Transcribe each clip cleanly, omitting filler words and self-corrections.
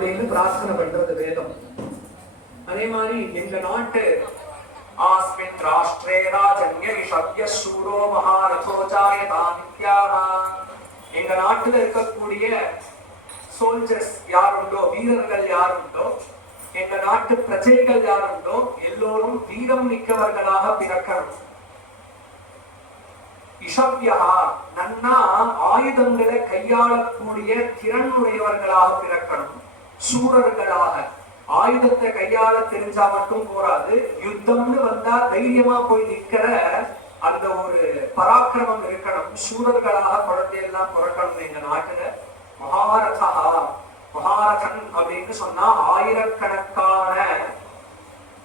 அப்படின்னு பிரார்த்தனை பண்றது வேதம். அதே மாதிரி எங்க நாட்டு ஆஸ்மின் ராஷ்ட்ரே ராஜன்ய ரிஷப்ய சூரோ மகாரதோ ஜாயதா நித்யாஹ, எங்க நாட்டுல இருக்கக்கூடிய சோல்ஜர்ஸ் யாருண்டோ, வீரர்கள் யாருண்டோ, எங்க நாட்டு பிரஜைகள் யாருண்டோ எல்லோரும் வீரம் மிக்கவர்களாக பிறக்கணும். இஷப்யா நன்னா ஆயுதங்களை கையாளக்கூடிய திறன் உடையவர்களாக பிறக்கணும். சூரர்களாக ஆயுதத்தை கையாள தெரிஞ்சா மட்டும் போராது, யுத்தம்னு வந்தா தைரியமா போய் நிக்கிற அந்த ஒரு பராக்கிரமம் இருக்கணும். சூரர்களாக குழந்தையெல்லாம் பிறக்கணும் எங்க நாட்டுல. மகாரதா, மகாரதன் அப்படின்னு சொன்னா ஆயிரக்கணக்கான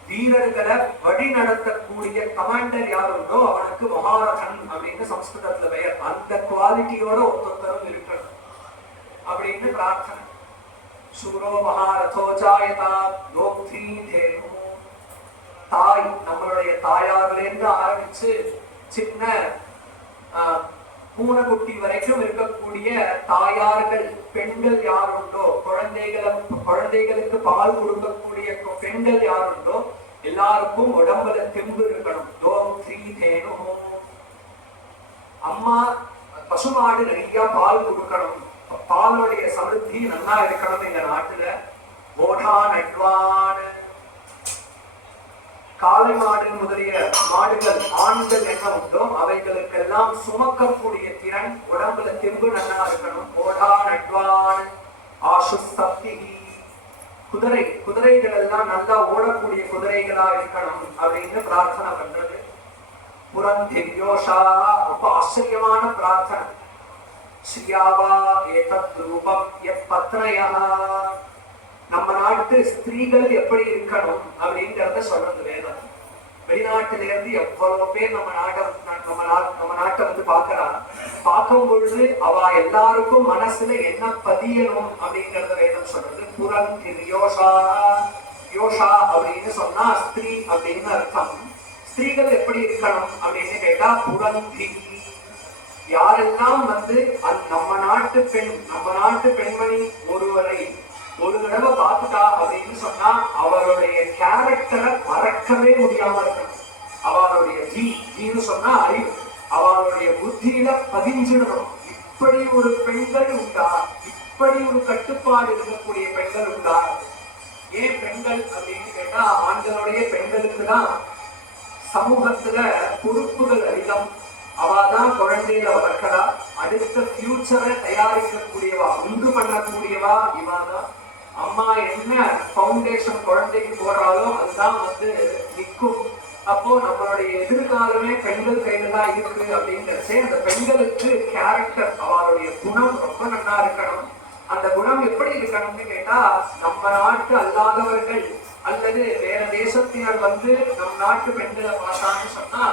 வீரர்களை வழி நடத்தக்கூடிய கமாண்டர் யாருண்டோ அவனுக்கு மகாரதன் அப்படின்னு சம்ஸ்கிருதத்துல பெயர். அந்த குவாலிட்டியோட ஒருத்தரும் இருக்கணும் அப்படின்னு பிரார்த்தனை. சூரோ மகாரதோ ஜாயதா லோக்தி தேனு, தாய் நம்மளுடைய தாயார்ல இருந்து ஆரம்பிச்சு சின்ன பூனைக்குட்டி வரைக்கும் இருக்கக்கூடிய தாயார்கள், பெண்கள் யாருண்டோ, குழந்தைகளுக்கு பால் கொடுக்கக்கூடிய பெண்கள் யாருண்டோ எல்லாருக்கும் உடம்புல தெம்பு இருக்கணும். லோக்தி தேனு, அம்மா பசுமாடு நிறைய பால் கொடுக்கணும், பாலுடைய சமிருத்தி நல்லா இருக்கணும் எங்க நாட்டுல. ஓடான் அட்வான், காளை மாடு முதலிய மாடுகள் ஆண்கள் என்ன உண்டோ அவைகளுக்கெல்லாம் சுமக்கக்கூடிய திறன், உடம்புல தெம்பு நல்லா இருக்கணும். ஓடான் அட்வான் ஆசு சக்தி, குதிரைகள் எல்லாம் நல்லா ஓடக்கூடிய குதிரைகளா இருக்கணும் அப்படின்னு பிரார்த்தனை பண்றது. புரந்திரியோஷா, ரொம்ப ஆச்சரியமான பிரார்த்தனை. ஸ்ரீயாவா ஏதத் ரூபம் எப்பத்ரயா, நம்ம நாட்டு ஸ்திரீகள் எப்படி இருக்கணும் அப்படிங்கறத சொல்றது வேதம். வெளிநாட்டுல இருந்து எவ்வளவு பேர் நம்ம நாட்டை வந்து பாக்குறா. பார்க்கும் பொழுது அவ எல்லாருக்கும் மனசுல என்ன பதியணும் அப்படிங்கறத வேதம் சொல்றது. புரந்திர் யோஷா, யோஷா அப்படின்னு சொன்னா ஸ்திரீ அப்படின்னு அர்த்தம். ஸ்திரீகள் எப்படி இருக்கணும் அப்படின்னு கேட்டா புரந்தி, யாரெல்லாம் வந்து நம்ம நாட்டு பெண்மணி ஒருவரை ஒரு தடவை பார்த்துட்டா அப்படின்னு சொன்னா அவருடைய கேரக்டரை மறக்கவே முடியாம இருக்கணும். அவருடைய ஜீன்னு சொன்னா அறிவு, அவருடைய புத்தியில பதிஞ்சிடணும். இப்படி ஒரு பெண்கள் உண்டா, இப்படி ஒரு கட்டுப்பாடு இருக்கக்கூடிய பெண்கள் உண்டா. ஏன் பெண்கள் அப்படின்னு கேட்டா ஆண்களுடைய பெண்களுக்கு தான் சமூகத்துல பொறுப்புகள் அதிகம். அவாதான் குழந்தைகளை வளர்க்கிறா, அடுத்த ஃபியூச்சரை தயாரிக்கக்கூடியவா, உண்டு பண்ணக்கூடியவா இவாதான். அம்மா என்ன பவுண்டேஷன் குழந்தைக்கு போடுறாலோ அதுதான் வந்து நிற்கும். அப்போ நம்மளுடைய எதிர்காலமே பெண்கள் கையில தான் இருக்கு அப்படிங்கிறச்சே அந்த பெண்களுக்கு கேரக்டர், அவளுடைய குணம் ரொம்ப நல்லா இருக்கணும். அந்த குணம் எப்படி இருக்கணும்னு கேட்டா நம்ம நாட்டு அல்லாதவர்கள் அல்லது வேற தேசத்தினர் வந்து நம் நாட்டு பெண்களை பார்த்தான்னு சொன்னா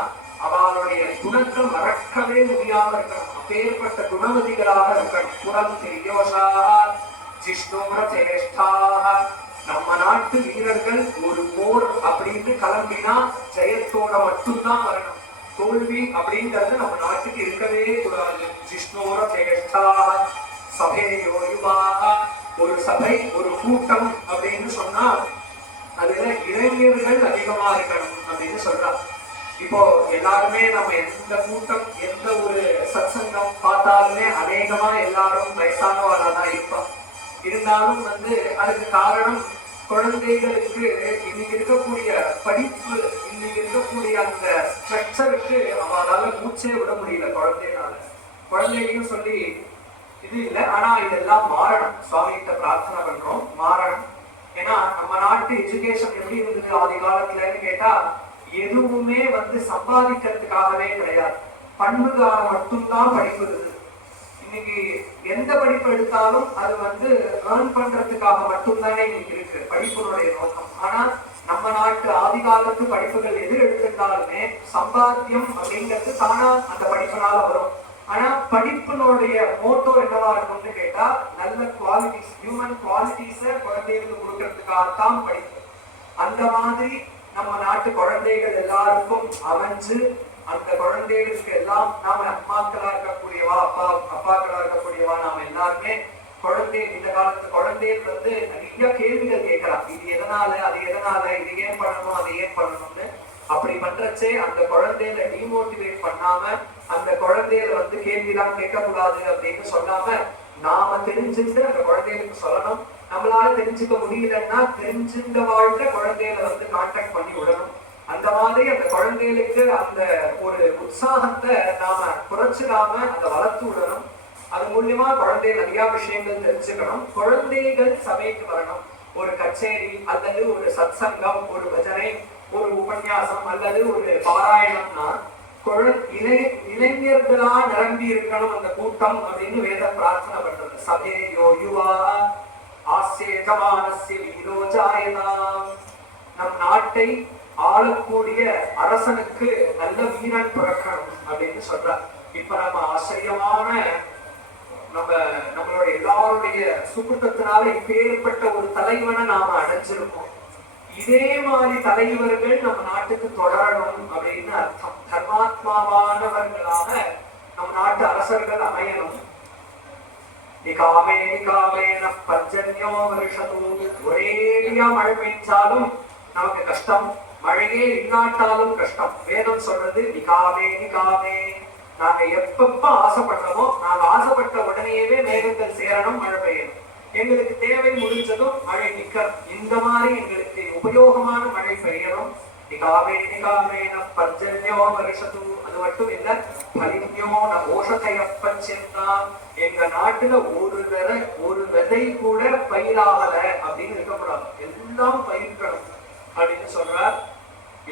அவளுடைய குணத்தை மறக்கவே முடியாம இருக்கணும். அப்பேற்பட்ட குணவதிகளாக இருக்கணும். புரந்திரியோஷா ஜிஷ்ணோரேஷ்டாக, நம்ம நாட்டு வீரர்கள் ஒரு போர் அப்படின்னு கிளம்பினா ஜெயத்தோட மட்டும்தான் வரணும். தோல்வி அப்படிங்கிறது நம்ம நாட்டுக்கு இருக்கவே கூடாது. ஜிஷ்ணோரேஷ்டாக சபையோயுமாக, ஒரு சபை ஒரு கூட்டம் அப்படின்னு சொன்னா அதுல இளைஞர்கள் அதிகமா இருக்கணும் அப்படின்னு சொல்றாங்க. இப்போ எல்லாருமே நம்ம எந்த கூட்டம் எந்த ஒரு சத்சங்கம் பார்த்தாலுமே அநேகமா எல்லாரும் வயசானவர்களா இருப்பாங்க. இருந்தாலும் வந்து அதுக்கு காரணம் குழந்தைகளுக்கு இன்னைக்கு இருக்கக்கூடிய படிப்பு, இன்னைக்கு இருக்கக்கூடிய அந்த ஸ்ட்ரக்சருக்கு அவளால மூச்சே விட முடியல குழந்தைனால. குழந்தையும் சொல்லி இது இல்லை, ஆனா இதெல்லாம் மாறணும். சுவாமி கிட்ட பிரார்த்தனை பண்றோம், மாறணும். ஏன்னா நம்ம நாட்டு எஜுகேஷன் எப்படி இருந்தது ஆதி காலத்துலன்னு கேட்டா எதுவுமே வந்து சம்பாதிக்கிறதுக்காகவே கிடையாது, பண்புக்காக மட்டும்தான் படிப்பு இருந்தது. இன்னைக்கு எந்த படிப்பு எடுத்தாலும் அது வந்து ஏர்ன் பண்றதுக்காக மட்டும்தானே இன்னைக்கு இருக்கு படிப்பினுடைய நோக்கம். ஆனா நம்ம நாட்டு ஆதி காலத்து படிப்புகள் எது எடுத்திருந்தாலுமே சம்பாத்தியம் அப்படிங்கிறது தானா அந்த படிப்புனால வரும். ஆனா படிப்பினுடைய மோட்டோ என்னவா இருக்கும்னு கேட்டா நல்ல குவாலிட்டிஸ், ஹியூமன் குவாலிட்டிஸ குழந்தைகளுக்கு கொடுக்கறதுக்காகத்தான் படிப்பு. அந்த மாதிரி நம்ம நாட்டு குழந்தைகள் எல்லாருக்கும் அமைஞ்சு அந்த குழந்தைகளுக்கு எல்லாம் நாம அம்மாக்களா இருக்கக்கூடியவா, அப்பாக்களா இருக்கக்கூடியவா நாம எல்லாருமே குழந்தை இந்த காலத்து குழந்தைகள் வந்து நிறைய கேள்விகள் கேட்கலாம். இது எதனால, அது எதனால, இது ஏன் பண்ணணும், அது ஏன் பண்ணணும்னு. அப்படி பண்றச்சே அந்த குழந்தைகளை டிமோட்டிவேட் பண்ணாம, அந்த குழந்தைகளை வந்து கேள்விலாம் கேட்கக்கூடாது அப்படின்னு சொல்லாம, நாம தெரிஞ்சுட்டு அந்த குழந்தைகளுக்கு சொல்லணும். நம்மளால தெரிஞ்சுக்க முடியலன்னா தெரிஞ்சுட்ட வாழ்க்கை குழந்தைகளை வந்து கான்டாக்ட் பண்ணி விடணும். அந்த மாதிரி அந்த குழந்தைகளுக்கு அந்த ஒரு உற்சாகத்தை நாம குறைச்சிடாம அதை வளர்த்து விடணும். அது மூலியமா குழந்தை நிறைய விஷயங்கள் தெரிஞ்சுக்கணும். குழந்தைகள் சபைக்கு வரணும். ஒரு கச்சேரி அல்லது ஒரு சத்சங்கம், ஒரு பஜனை, ஒரு உபன்யாசம் அல்லது ஒரு பாராயணம்னா இளைஞர்களா நிரம்பி இருக்கணும் அந்த கூட்டம் அப்படின்னு வேத பிரார்த்தனை பண்றது. சபேயோ யுவா ஆசேதமானஸ்ய வீரோஜாயதாம். நம் நாட்டை ஆளக்கூடிய அரசனுக்கு நல்ல வீரன் பிறக்கணும் அப்படின்னு சொல்றார். இப்ப நம்ம ஆச்சரியமான நம்மளுடைய எல்லாருடைய சுகுட்டத்தினால இப்பேற்பட்ட ஒரு தலைவனை நாம அடைஞ்சிருக்கோம். இதே மாதிரி தலைவர்கள் நம்ம நாட்டுக்கு தொடரணும் அப்படின்னு அர்த்தம். தர்மாத்மாவானவர்களாக நம்ம நாட்டு அரசர்கள் அமையணும். நிகாமே நிகாமேன பர்ஜன்யோ வருஷத்தும். ஒரேடியா மழை பெய்ஞ்சாலும் நமக்கு கஷ்டம், மழையே இல்லாட்டாலும் கஷ்டம். வேதம் சொல்றது நிகாமே நிகாமே. நாங்க எப்பப்ப ஆசைப்படுறோமோ நாங்க ஆசைப்பட்ட உடனேயே மேகங்கள் சேரணும், மழை பெய்யணும். எங்களுக்கு தேவை முடிஞ்சதும் மழை நிக்கணும். இந்த மாதிரி எங்களுக்கு உபயோகமான மழை பெய்யணும். நிகாமே நிகாமேன பர்ஜன்யோ வருஷத்தும். அது மட்டும் இல்ல, பலின்யோ ந ஓஷதய பஞ்சந்தா. எங்க நாட்டுல ஒரு விதை கூட பயிராகல அப்படின்னு இருக்கக்கூடாது, எல்லாம் பயிர்க்கணும் அப்படின்னு சொல்றார்.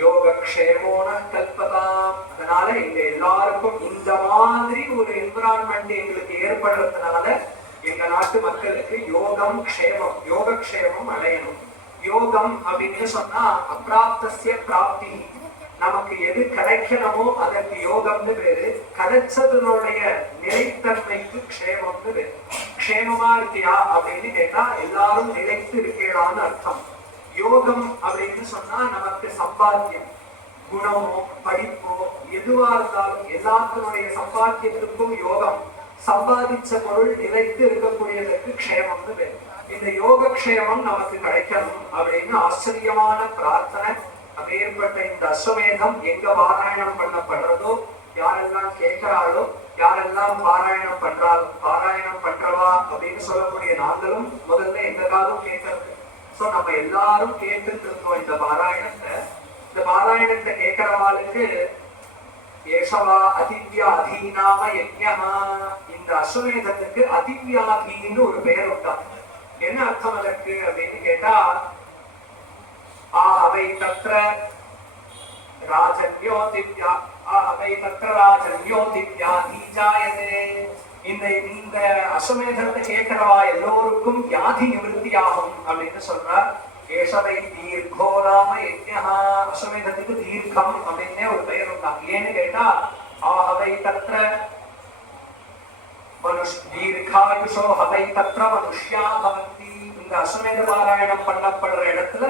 யோகக்ஷேமோன கல்பதாம். அதனால எங்க எல்லாருக்கும் இந்த மாதிரி ஒரு என்விரான்மெண்ட் எங்களுக்கு ஏற்படுறதுனால எங்க நாட்டு மக்களுக்கு யோகம் க்ஷேமம், யோகக்ஷேமம் அடையணும். யோகம் அப்படின்னு சொன்னா அப்ராப்தஸ்ய பிராப்தி. நமக்கு எது கிடைக்கணுமோ அதற்கு யோகம்னு பேரு. கிடைச்சதனுடைய நிலைத்தன்மைக்கு க்ஷேமம்னு பேரு. க்ஷேமமா இருக்கியா அப்படின்னு கேட்டா எல்லாரும் நிலைத்து இருக்கேடான்னு அர்த்தம். யோகம் அப்படின்னு சொன்னா நமக்கு சம்பாத்தியம், குணமோ படிப்போ எதுவா இருந்தாலும் எல்லாத்தினுடைய சம்பாத்தியத்திற்கும் யோகம். சம்பாதிச்ச பொருள் நிலைத்து இருக்கக்கூடியதற்கு க்ஷேமம்னு பேரு. இந்த யோக க்ஷேமம் நமக்கு கிடைக்கணும் அப்படின்னு ஆச்சரியமான பிரார்த்தனை. அப்பேற்பட்ட இந்த அஸ்வமேதம் எங்க பாராயணம் பண்ணப்படுறதோ, யாரெல்லாம் கேட்கிறாளோ, யாரெல்லாம் பாராயணம் பண்றவா அப்படின்னு சொல்லக்கூடிய நாங்களும் முதல்ல எங்களுக்காகவும் கேட்கறது. சோ நம்ம எல்லாரும் கேட்டுட்டு இருக்கோம் இந்த பாராயணத்தை. இந்த பாராயணத்தை கேட்கிறவாளுக்கு ஏஷவா அதிவ்யாதீனாம யஜ்ஞா. இந்த அஸ்வமேதத்துக்கு அதிவ்யாதீன்னு ஒரு பெயர் உண்டாம். என்ன அர்த்தம் அதற்கு அப்படின்னு கேட்டா, ஆஹவை தத்ர ராஜன்யோ திவ்யா, ஆஹவை தத்ர ராஜன்யோ திவ்யாதி ஜாயதே. இந்த அஸ்வமேதத்தை கேட்கிறவா எல்லோருக்கும் வியாதி நிவர்த்தி ஆகும் அப்படின்னு சொல்றார். ஏஷவை தீர்க்கோ நாம யஜ்ஞா. அஸ்வமேதத்துக்கு தீர்க்கம் அப்படின்னே ஒரு பெயர் உண்டாம். ஏன்னு கேட்டா, ஆஹவை தத்ர தீர்காயுஷோ ஹவை தத்ர மனுஷ்யா பவந்தி. இந்த அஸ்வமேத பாராயணம் பண்ணப்படுற இடத்துல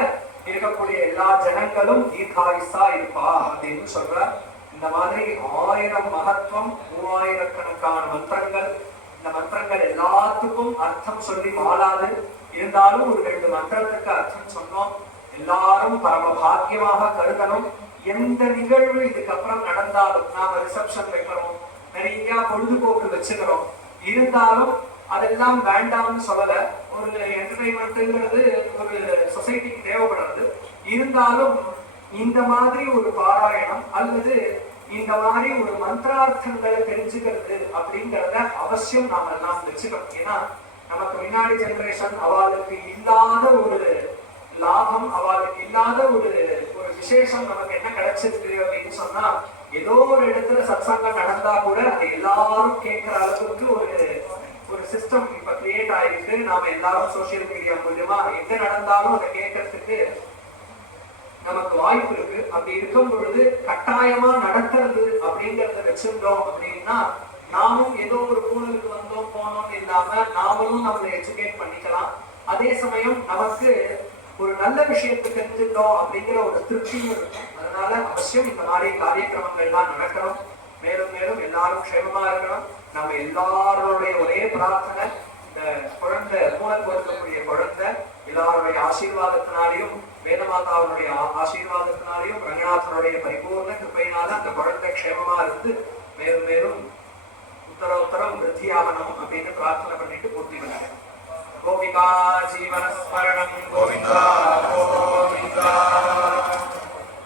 இருக்கக்கூடிய எல்லா ஜனங்களும் தீர்காயுஷா இருப்பா அப்படின்னு சொல்றார். இந்த மாதிரி 1000 மகத்துவம், 3000 கணக்கான மந்திரங்கள். இந்த மந்திரங்கள் எல்லாத்துக்கும் அர்த்தம் சொல்லி மாளாது. இருந்தாலும் ஒரு 2 மந்திரத்துக்கு அர்த்தம் சொன்னோம். எல்லாரும் பரம பாக்கியமாக கருதணும். எந்த நிகழ்வு இதுக்கப்புறம் நடந்தாலும், நாம ரிசப்ஷன் வைக்கிறோம், நிறைய பொழுதுபோக்கு வச்சுக்கிறோம், இருந்தாலும் அதெல்லாம் வேண்டாம்னு சொல்லல. ஒரு என்டர்டைன்மெண்ட்ங்கிறது ஒரு சொசைட்டிக்கு தேவைப்படுறது. இருந்தாலும் இந்த மாதிரி ஒரு பாராயணம் அல்லது இந்த மாதிரி ஒரு மந்திரார்த்தங்களை தெரிஞ்சுக்கிறது அப்படிங்கிறத அவசியம் நாம எல்லாம் வச்சுக்கணும். ஏன்னா நமக்கு முன்னாடி ஜெனரேஷன் அவளுக்கு இல்லாத ஒரு லாபம், அவளுக்கு இல்லாத ஒரு விசேஷம் நமக்கு என்ன கிடைச்சிருக்கு அப்படின்னு சொன்னா, ஏதோ ஒரு இடத்துல சத்சங்கம் நடந்தா கூட அதை எல்லாரும் கேட்கிற அளவுக்கு ஒரு சிஸ்டம் இப்ப கிரியேட் ஆயிருக்கு. நாம எல்லாரும் சோசியல் மீடியா மூலியமா எங்க நடந்தாலும் அதை கேட்கறதுக்கு நமக்கு வாய்ப்பு இருக்கு. அப்படி இருக்கும் பொழுது கட்டாயமா நடக்கிறது அப்படிங்கறத வச்சிருந்தோம் அப்படின்னா, நாமும் ஏதோ ஒரு கூடலுக்கு வந்தோம் போனோம் இல்லாம நாமளும் நம்மளை எஜுகேட் பண்ணிக்கலாம். அதே சமயம் நமக்கு ஒரு நல்ல விஷயத்தை தெரிஞ்சுட்டோம் அப்படிங்கிற ஒரு திருப்தியும் இருக்கும். அதனால அவசியம் இந்த மாதிரி காரியக்கிரமங்கள்லாம் நடக்கணும். மேலும் மேலும் எல்லாரும் க்ஷேமமா இருக்கணும். நம்ம எல்லாருடைய ஒரே பிரார்த்தனை, இந்த குழந்தை மூலம் கொடுக்கக்கூடிய குழந்தை எல்லாருடைய ஆசீர்வாதத்தினாலையும் வேதமாதாவுடைய ஆசீர்வாதத்தினாலையும் ரங்கநாதனுடைய பரிபூர்ண கிருப்பையினால அந்த குழந்தை க்ஷேமமா இருந்து மேலும் மேலும் உத்தரம் விருத்தியாகணும் அப்படின்னு பிரார்த்தனை பண்ணிட்டு பூர்த்தி பண்ணாங்க. கோபிகா ஜீவன ஸ்மரணம் கோவிந்தா கோவிந்தா.